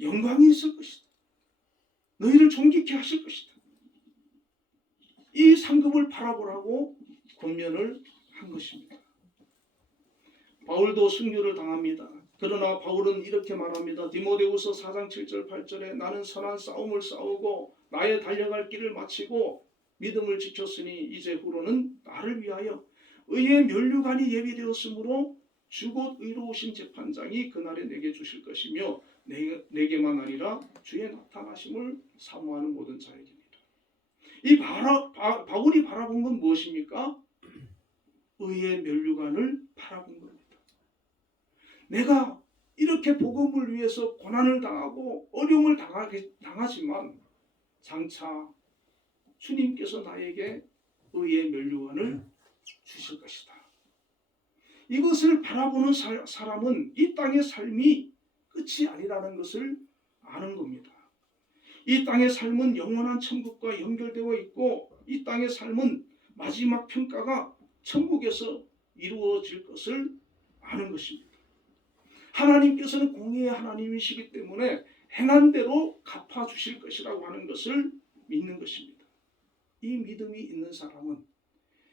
영광이 있을 것이다. 너희를 존귀케 하실 것이다. 이 상급을 바라보라고 권면을 한 것입니다. 바울도 승리를 당합니다. 그러나 바울은 이렇게 말합니다. 디모데후서 4장 7절 8절에 나는 선한 싸움을 싸우고 나의 달려갈 길을 마치고 믿음을 지켰으니 이제 후로는 나를 위하여 의의 면류관이 예비되었으므로 주곧 의로우신 재판장이 그날에 내게 주실 것이며 내게만 아니라 주의 나타나심을 사모하는 모든 자에게입니다. 이 바울이 바라본 건 무엇입니까? 의의 면류관을 바라본 겁니다. 내가 이렇게 복음을 위해서 고난을 당하고 어려움을 당하지만 장차 주님께서 나에게 의의 면류관을 주실 것이다. 이것을 바라보는 사람은 이 땅의 삶이 끝이 아니라는 것을 아는 겁니다. 이 땅의 삶은 영원한 천국과 연결되어 있고 이 땅의 삶은 마지막 평가가 천국에서 이루어질 것을 아는 것입니다. 하나님께서는 공의의 하나님이시기 때문에 행한 대로 갚아주실 것이라고 하는 것을 믿는 것입니다. 이 믿음이 있는 사람은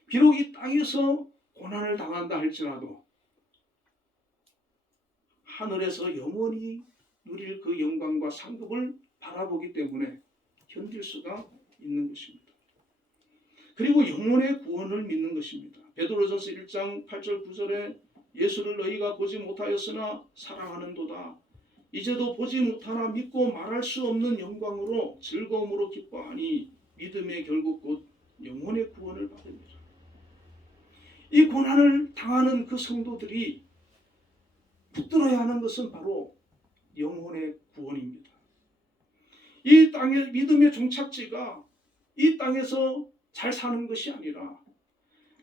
비록 이 땅에서 고난을 당한다 할지라도 하늘에서 영원히 누릴 그 영광과 상급을 바라보기 때문에 견딜 수가 있는 것입니다. 그리고 영혼의 구원을 믿는 것입니다. 베드로전서 1장 8절 9절에 예수를 너희가 보지 못하였으나 사랑하는도다. 이제도 보지 못하나 믿고 말할 수 없는 영광으로 즐거움으로 기뻐하니 믿음의 결국 곧 영혼의 구원을 받으리라. 이 고난을 당하는 그 성도들이 붙들어야 하는 것은 바로 영혼의 구원입니다. 이 땅의 믿음의 종착지가 이 땅에서 잘 사는 것이 아니라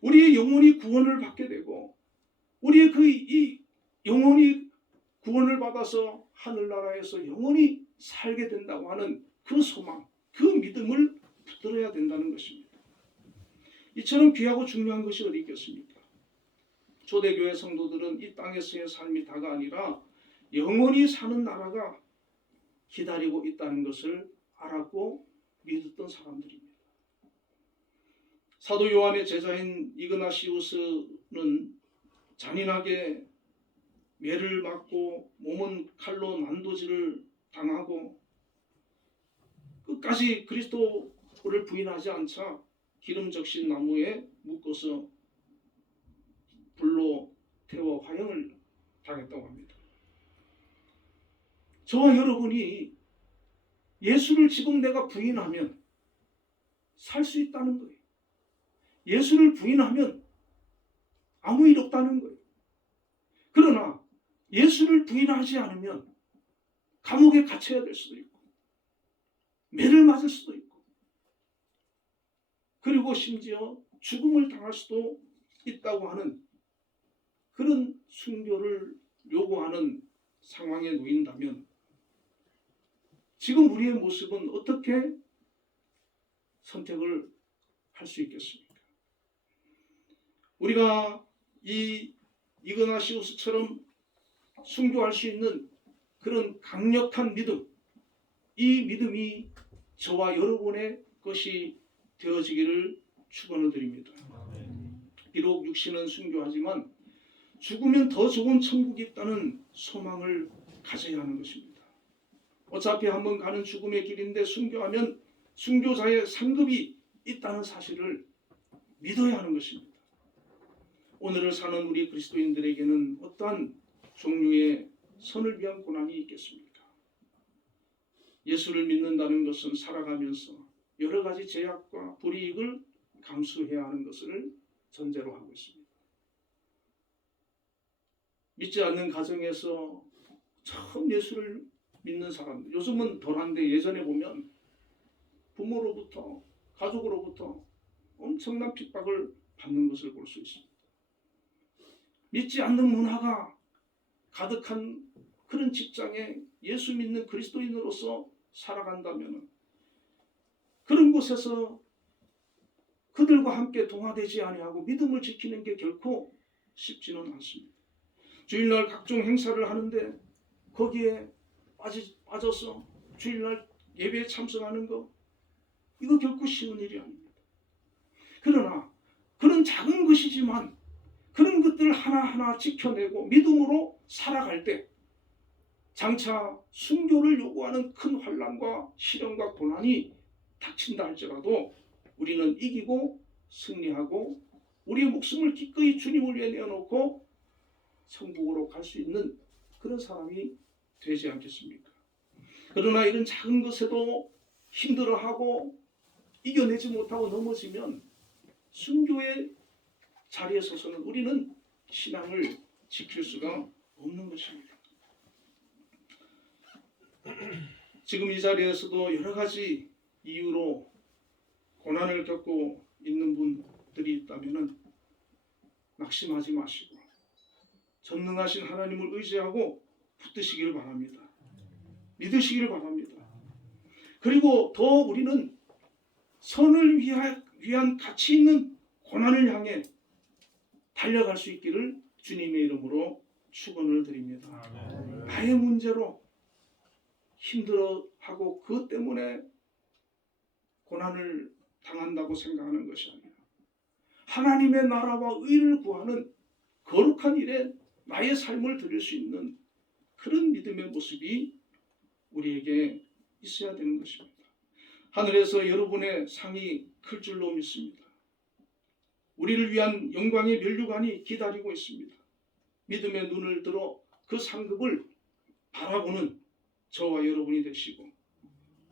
우리의 영혼이 구원을 받게 되고 우리의 이 영혼이 구원을 받아서 하늘나라에서 영원히 살게 된다고 하는 그 소망, 그 믿음을 붙들어야 된다는 것입니다. 이처럼 귀하고 중요한 것이 어디 있겠습니까? 초대교회 성도들은 이 땅에서의 삶이 다가 아니라 영원히 사는 나라가 기다리고 있다는 것을 알았고 믿었던 사람들입니다. 사도 요한의 제자인 이그나시우스는 잔인하게 매를 맞고 몸은 칼로 난도질을 당하고 끝까지 그리스도를 부인하지 않자 기름 적신 나무에 묶어서 불로 태워 화형을 당했다고 합니다. 저와 여러분이 예수를 지금 내가 부인하면 살 수 있다는 거예요. 예수를 부인하면 아무 일 없다는 거예요. 그러나 예수를 부인하지 않으면 감옥에 갇혀야 될 수도 있고 매를 맞을 수도 있고 그리고 심지어 죽음을 당할 수도 있다고 하는 그런 순교를 요구하는 상황에 놓인다면 지금 우리의 모습은 어떻게 선택을 할 수 있겠습니까? 우리가 이 이그나시우스처럼 순교할 수 있는 그런 강력한 믿음, 이 믿음이 저와 여러분의 것이 되어지기를 축원을 드립니다. 비록 육신은 순교하지만 죽으면 더 좋은 천국이 있다는 소망을 가져야 하는 것입니다. 어차피 한번 가는 죽음의 길인데 순교하면 순교자의 상급이 있다는 사실을 믿어야 하는 것입니다. 오늘을 사는 우리 그리스도인들에게는 어떠한 종류의 선을 위한 고난이 있겠습니까? 예수를 믿는다는 것은 살아가면서 여러 가지 제약과 불이익을 감수해야 하는 것을 전제로 하고 있습니다. 믿지 않는 가정에서 처음 예수를 믿는 사람들, 요즘은 덜한데 예전에 보면 부모로부터 가족으로부터 엄청난 핍박을 받는 것을 볼 수 있습니다. 믿지 않는 문화가 가득한 그런 직장에 예수 믿는 그리스도인으로서 살아간다면 그런 곳에서 그들과 함께 동화되지 아니하고 믿음을 지키는 게 결코 쉽지는 않습니다. 주일날 각종 행사를 하는데 거기에 빠져서 주일날 예배에 참석하는 거 이거 결코 쉬운 일이 아닙니다. 그러나 그런 작은 것이지만 그런 것들을 하나하나 지켜내고 믿음으로 살아갈 때 장차 순교를 요구하는 큰 환난과 시련과 고난이 닥친다 할지라도 우리는 이기고 승리하고 우리의 목숨을 기꺼이 주님을 위해 내어놓고 천국으로 갈 수 있는 그런 사람이 되지 않겠습니까? 그러나 이런 작은 것에도 힘들어하고 이겨내지 못하고 넘어지면 순교의 자리에 서서는 우리는 신앙을 지킬 수가 없는 것입니다. 지금 이 자리에서도 여러 가지 이유로 고난을 겪고 있는 분들이 있다면 낙심하지 마시고 전능하신 하나님을 의지하고 붙드시기를 바랍니다. 믿으시기를 바랍니다. 그리고 더 우리는 선을 위한 가치 있는 고난을 향해 달려갈 수 있기를 주님의 이름으로 축원을 드립니다. 나의 문제로 힘들어하고 그것 때문에 고난을 당한다고 생각하는 것이 아니라 하나님의 나라와 의를 구하는 거룩한 일에 나의 삶을 드릴 수 있는 그런 믿음의 모습이 우리에게 있어야 되는 것입니다. 하늘에서 여러분의 상이 클 줄로 믿습니다. 우리를 위한 영광의 면류관이 기다리고 있습니다. 믿음의 눈을 들어 그 상급을 바라보는 저와 여러분이 되시고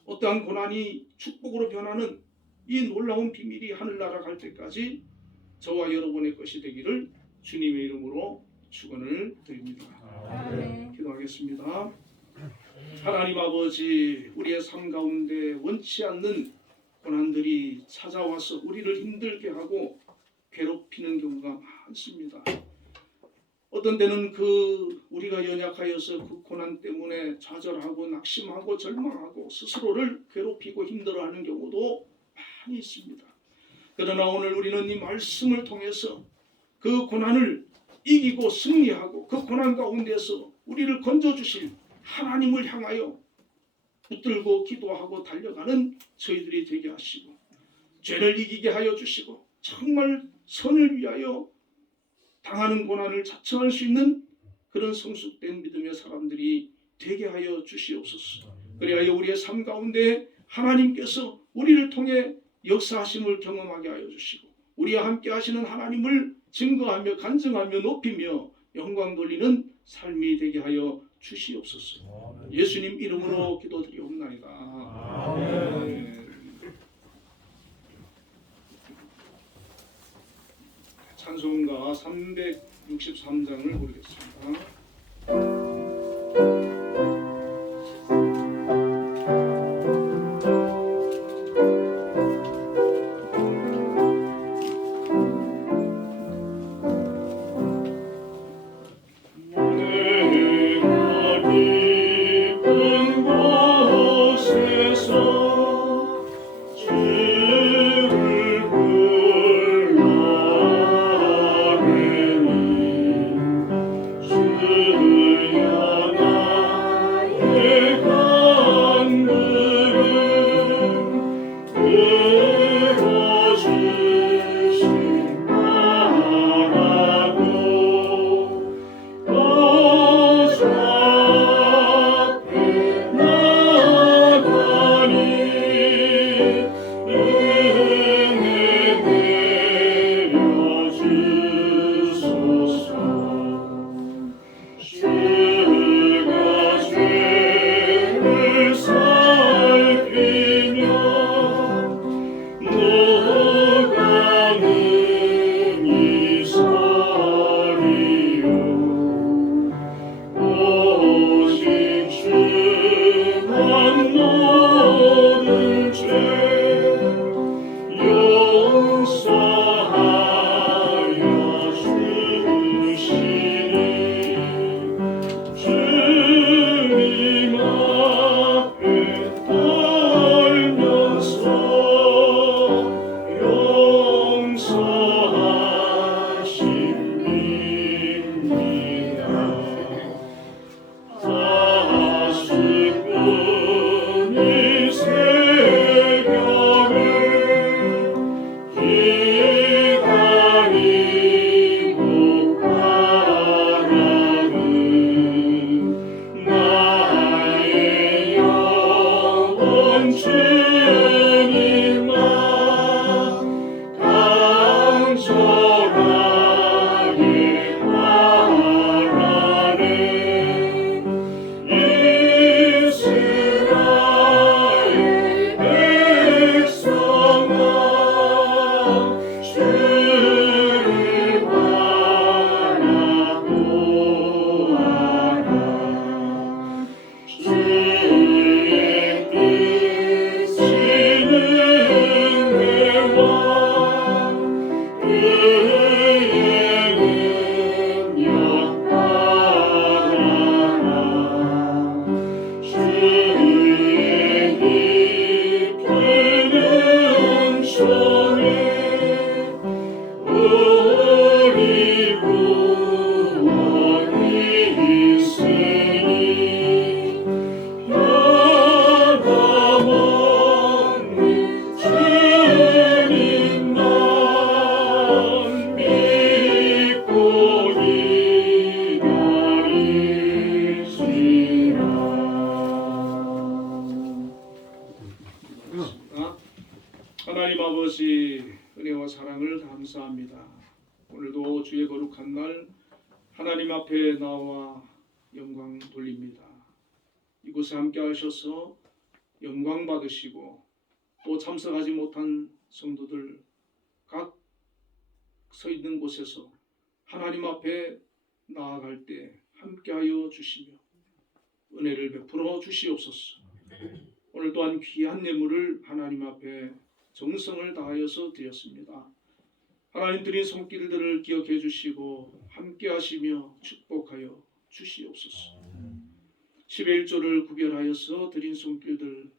어떠한 고난이 축복으로 변하는 이 놀라운 비밀이 하늘나라 갈 때까지 저와 여러분의 것이 되기를 주님의 이름으로 축원을 드립니다. 기도하겠습니다. 하나님 아버지, 우리의 삶 가운데 원치 않는 고난들이 찾아와서 우리를 힘들게 하고 괴롭히는 경우가 많습니다. 어떤 때는 우리가 연약하여서 그 고난 때문에 좌절하고 낙심하고 절망하고 스스로를 괴롭히고 힘들어하는 경우도 많이 있습니다. 그러나 오늘 우리는 이 말씀을 통해서 그 고난을 이기고 승리하고 그 고난 가운데서 우리를 건져주실 하나님을 향하여 붙들고 기도하고 달려가는 저희들이 되게 하시고 죄를 이기게 하여 주시고 정말 선을 위하여 당하는 고난을 자청할 수 있는 그런 성숙된 믿음의 사람들이 되게 하여 주시옵소서. 그리하여 우리의 삶 가운데 하나님께서 우리를 통해 역사하심을 경험하게 하여 주시고 우리와 함께 하시는 하나님을 증거하며 간증하며 높이며 영광 돌리는 삶이 되게 하여 주시옵소서. 예수님 이름으로 기도드리옵나이다. 아멘. 찬송가 363장을 부르겠습니다. 주 주시고 주의 거룩한 날 하나님 앞에 나와 영광 돌립니다. 이곳에 함께 하셔서 영광 받으시고 또 참석하지 못한 성도들 각 서 있는 곳에서 하나님 앞에 나아갈 때 함께하여 주시며 은혜를 베풀어 주시옵소서. 오늘 또한 귀한 예물을 하나님 앞에 정성을 다하여서 드렸습니다. 하나님 드린 손길들을 기억해 주시고 함께 하시며 축복하여 주시옵소서. 11조를 구별하여서 드린 손길들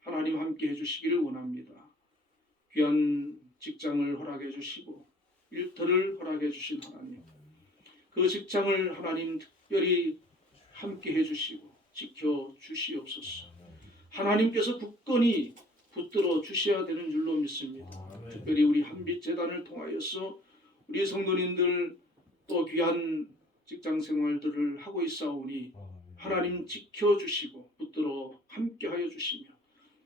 하나님 함께 해주시기를 원합니다. 귀한 직장을 허락해 주시고 일터를 허락해 주신 하나님, 그 직장을 하나님 특별히 함께 해주시고 지켜 주시옵소서. 하나님께서 굳건히 붙들어 주셔야 되는 줄로 믿습니다. 특별히 우리 한빛재단을 통하여서 우리 성도님들 또 귀한 직장 생활들을 하고 있사오니 하나님 지켜주시고 붙들어 함께하여 주시며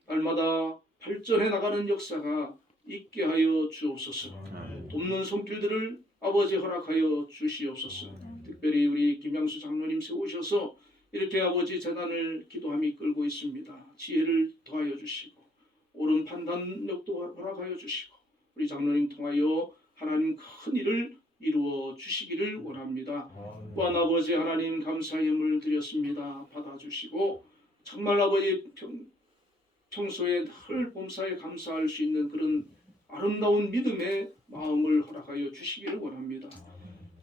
날마다 발전해 나가는 역사가 있게 하여 주옵소서. 돕는 손길들을 아버지 허락하여 주시옵소서. 특별히 우리 김양수 장로님 세우셔서 이렇게 아버지 재단을 기도함이 이끌고 있습니다. 지혜를 더하여 주시고 옳은 판단력도 허락하여 주시고 우리 장로님 통하여 하나님 큰 일을 이루어 주시기를 원합니다. 또한 아버지 하나님 감사의 예물 드렸습니다. 받아주시고 정말 아버지 평소에 늘 범사에 감사할 수 있는 그런 아름다운 믿음의 마음을 허락하여 주시기를 원합니다.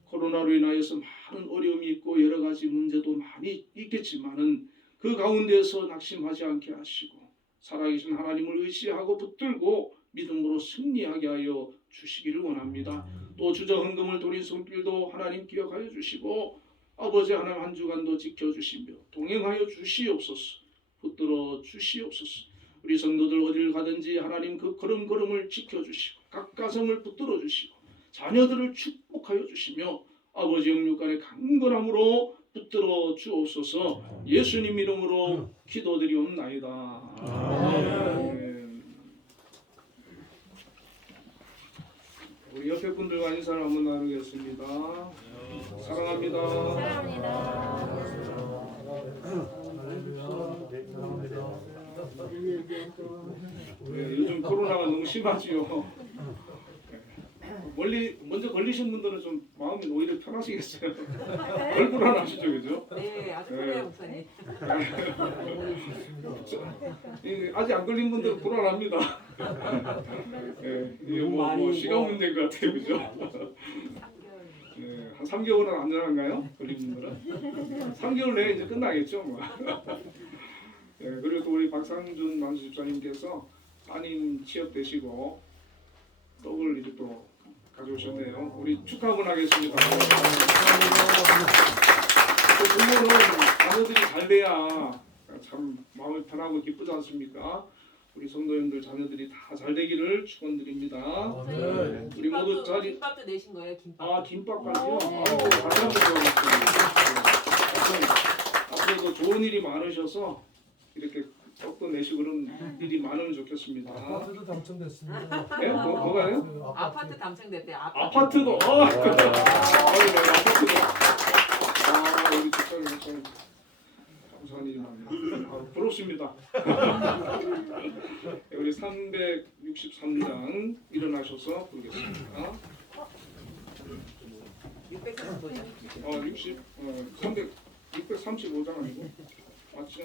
코로나로 인하여서 많은 어려움이 있고 여러 가지 문제도 많이 있겠지만은 그 가운데서 낙심하지 않게 하시고 살아계신 하나님을 의지하고 붙들고 믿음으로 승리하게 하여 주시기를 원합니다. 또 주저 헌금을 돌린 손길도 하나님 기억하여 주시고 아버지 하나님 한 주간도 지켜주시며 동행하여 주시옵소서. 붙들어 주시옵소서. 우리 성도들 어디를 가든지 하나님 그 걸음걸음을 지켜주시고 각 가정을 붙들어 주시고 자녀들을 축복하여 주시며 아버지 영육간의 강건함으로 붙들어 주옵소서. 예수님 이름으로 기도드리옵나이다. 아멘. 우리 옆에 분들과 인사를 한번 나누겠습니다. 사랑합니다. 네, 요즘 코로나가 너무 심하지요. 먼저 걸리신 분들은 좀 마음이 오히려 편하시겠어요. 덜 불안하시죠, 그죠? 네, 아주 편해요, 목사님. 아직 안 걸린 분들은 불안합니다. 이게 뭐 시간 문제인 것 같아요, 그죠? 한 3개월은 안전한가요? 걸린 분들은? 3개월 내에 이제 끝나겠죠, 뭐. 그리고 또 우리 박상준 만수 집사님께서 따님 취업되시고 떡을 이제 또 가져오셨네요. 우리 축하 한번 하겠습니다. 또 부모는 자녀들이 잘 돼야 참 마음이 편하고 기쁘지 않습니까? 우리 성도님들 자녀들이 다 잘 되기를 축원드립니다. 우리 모두 김밥도 내신 거예요, 김밥. 아, 김밥까지요? 아이고, 다시 한번 들어봤습니다. 앞으로도 좋은 일이 많으셔서 이렇게 떡도 내시고 그런 일이 많으면 좋겠습니다. 아파트도 당첨됐습니다. 네? 뭐가요? 아파트 당첨됐대요. 아파트도. 아파트도. 우리 집사님 참 감사한 일이 많네요. 부럽습니다. 우리 363장 일어나셔서 부르겠습니다. 635장. 635장 아니고 맞죠?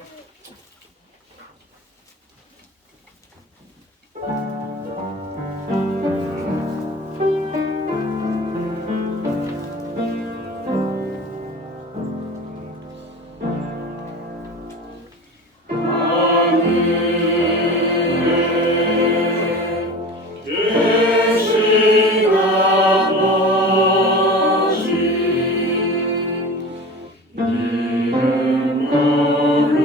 이름 거룩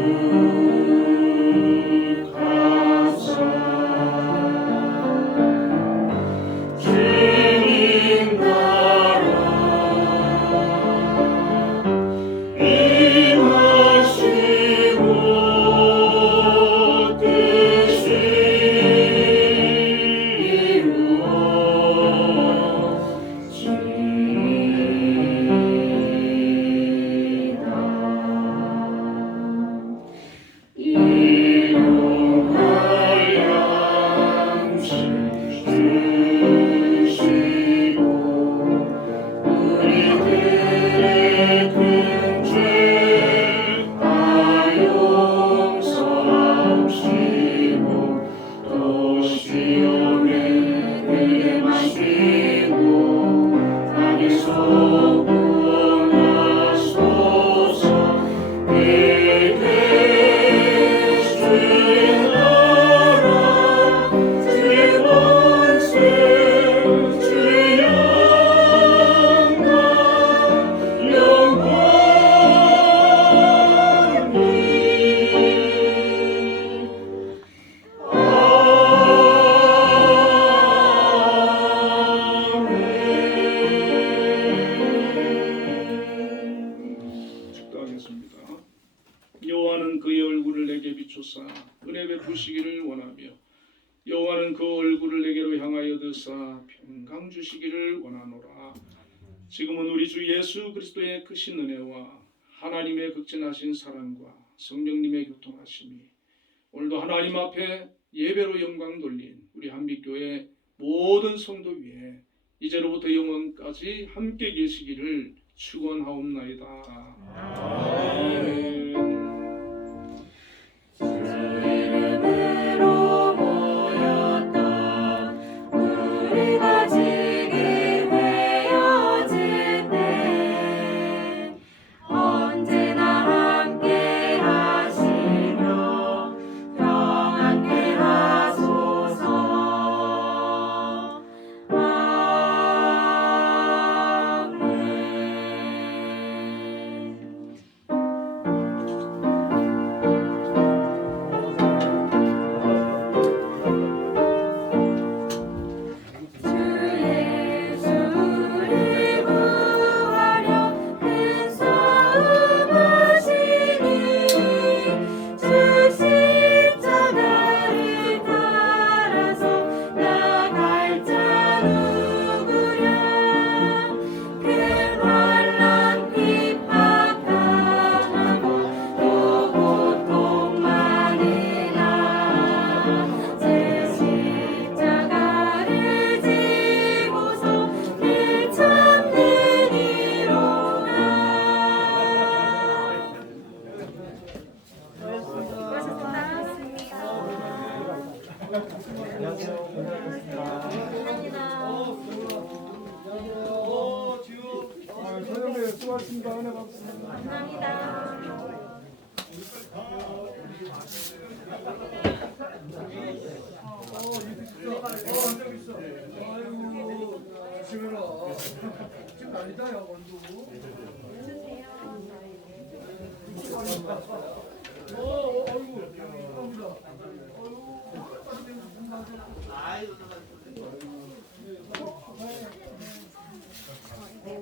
축도하겠습니다. 여호와는 그의 얼굴을 내게 비추사 은혜 베푸시기를 원하며 여호와는 그 얼굴을 내게로 향하여 드사 평강 주시기를 원하노라. 지금은 우리 주 예수 그리스도의 크신 은혜와 하나님의 극진하신 사랑과 성령님의 교통하심이 오늘도 하나님 앞에 예배로 영광 돌린 우리 한빛교회 모든 성도 위에 이제로부터 영원까지 함께 계시기를 축원하옵나이다. 아멘. 이름으로 모였다 우리가 지금 헤어질 때 언제나 함께 하시며 평안케 하소서. 서영배 수고하셨습니다. 은혜 받습니다. 아이고 조심해라. 지금 난리다 야 원두. 아이고 감사합니다. 아이고.